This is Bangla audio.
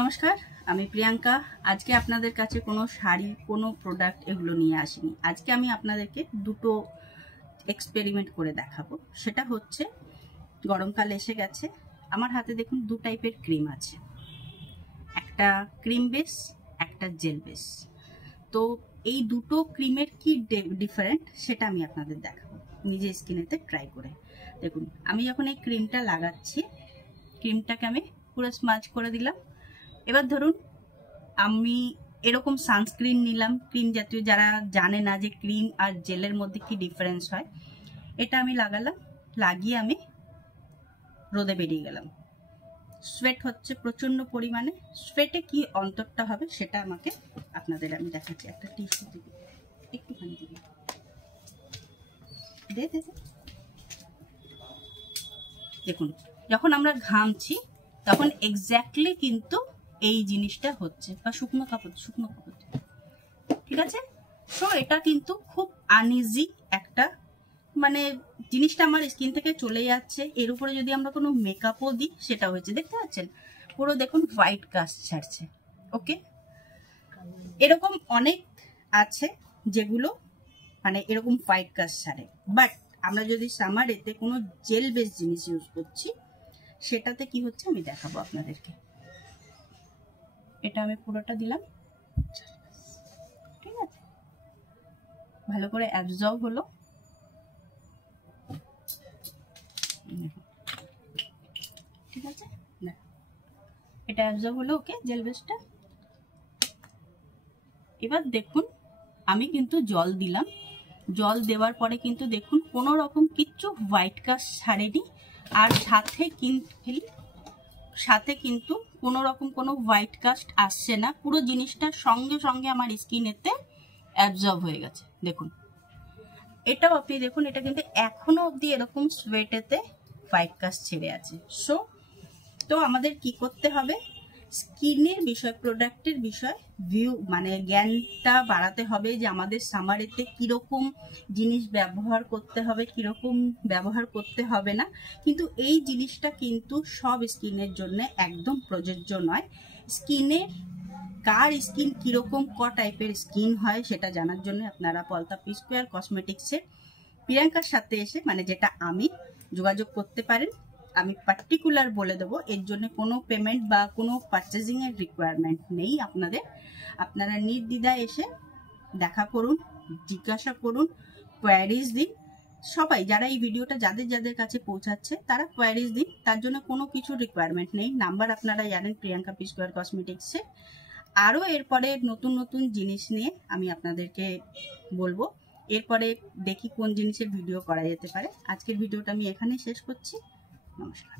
নমস্কার, আমি প্রিয়াঙ্কা। আজকে আপনাদের কাছে কোনো শাড়ি, কোনো প্রোডাক্ট এগুলো নিয়ে আসিনি। আজকে আমি আপনাদেরকে দুটো এক্সপেরিমেন্ট করে দেখাবো। সেটা হচ্ছে, গরমকাল এসে গেছে, আমার হাতে দেখুন দু টাইপের ক্রিম আছে, একটা ক্রিম বেস, একটা জেল বেস। তো এই দুটো ক্রিমের কি ডিফারেন্ট সেটা আমি আপনাদের দেখাবো নিজে স্কিনেতে ট্রাই করে। দেখুন, আমি যখন এই ক্রিমটা লাগাচ্ছি, ক্রিমটাকে আমি পুরো স্মাজ করে দিলাম। এবার ধরুন আমি এরকম সানস্ক্রিন নিলাম, ক্রিম জাতীয়, যারা জানে না যে ক্রিম আর জেলের মধ্যে কি ডিফারেন্স হয়, এটা আমি লাগালাম, লাগিয়ে আমি রোদে বেরিয়ে গেলাম। সোয়েট হচ্ছে প্রচন্ড পরিমাণে। সোয়েটে কি অন্তরটা হবে সেটা আমাকে আপনাদের আমি দেখাচ্ছি। একটা টিস্যু দিবি, একটুখানি দিবি, দে দে। দেখুন, যখন আমরা ঘামছি তখন এক্স্যাক্টলি কিন্তু এই জিনিসটা হচ্ছে, বা শুকনো কাপড় ঠিক আছে। তো এটা কিন্তু খুব আনইজি একটা, মানে জিনিসটা আমার স্কিন থেকে চলে যাচ্ছে। এর উপরে যদি আমরা কোনো মেকআপও দিই সেটা হচ্ছে, দেখতে পাচ্ছেন পুরো দেখুন হোয়াইট কাস্ট ছাড়ছে। ওকে, এরকম অনেক আছে যেগুলো মানে এরকম হোয়াইট কাস্ট ছাড়ে, বাট আমরা যদি সামারেতে কোনো জেল বেস জিনিস ইউজ করছি সেটাতে কি হচ্ছে আমি দেখাবো আপনাদেরকে। এটা আমি পুরোটা দিলাম, ঠিক আছে, ভালো করে অ্যাবজর্ব হলো। ঠিক আছে, না এটা অ্যাবজর্ব হলো। ওকে, জেল বেসটা। এবার দেখুন আমি কিন্তু জল দিলাম, জল দেওয়ার পরে কিন্তু দেখুন কোনো রকম কিচ্ছু হোয়াইট কাস্ট ছাড়েনি। আর সাথে কিন্তু কোনো রকম কোনো হোয়াইট কাস্ট আসছে না। পুরো জিনিসটা সঙ্গে সঙ্গে আমার স্কিনেতে অ্যাবজর্ব হয়ে গেছে। দেখুন, এটাও আপনি দেখুন, এটা কিন্তু এখনো অবধি এরকম সোয়েটেতে হোয়াইট কাস্ট ছেড়ে আছে। সো তো আমাদের কি করতে হবে, স্কিনের বিষয়, প্রোডাক্টের বিষয় মানে জ্ঞানটা বাড়াতে হবে, যে আমাদের সামারেতে কিরকম জিনিস ব্যবহার করতে হবে, কিরকম ব্যবহার করতে হবে না। কিন্তু এই জিনিসটা কিন্তু সব স্কিনের জন্য একদম প্রযোজ্য নয়। স্কিনের কার স্কিন কিরকম টাইপের স্কিন হয় সেটা জানার জন্য আপনারা পলতা পি স্কোয়ার কসমেটিক্সের প্রিয়াঙ্কার সাথে এসে, মানে যেটা আমি, যোগাযোগ করতে পারেন। আমি পার্টিকুলার বলে দেবো, এর জন্য কোনো পেমেন্ট বা কোনো পারচেজিং এর রিকোয়ারমেন্ট নেই আপনাদের। আপনারা নির্দ্বিধায় এসে দেখা করুন, জিজ্ঞাসা করুন, কোয়ারিজ দিন। সবাই যারা এই ভিডিওটা যাদের কাছে পৌঁছাচ্ছে তারা কোয়ারিজ দিন, তার জন্য কোনো কিছু রিকোয়ারমেন্ট নেই। নাম্বার আপনারা জানেন প্রিয়াঙ্কা পি স্কোয়ার কসমেটিক্সে। আরও এরপরে নতুন নতুন জিনিস নিয়ে আমি আপনাদেরকে বলবো। এরপরে দেখি কোন জিনিসের ভিডিও করা যেতে পারে। আজকের ভিডিওটা আমি এখানেই শেষ করছি। নমস্কার।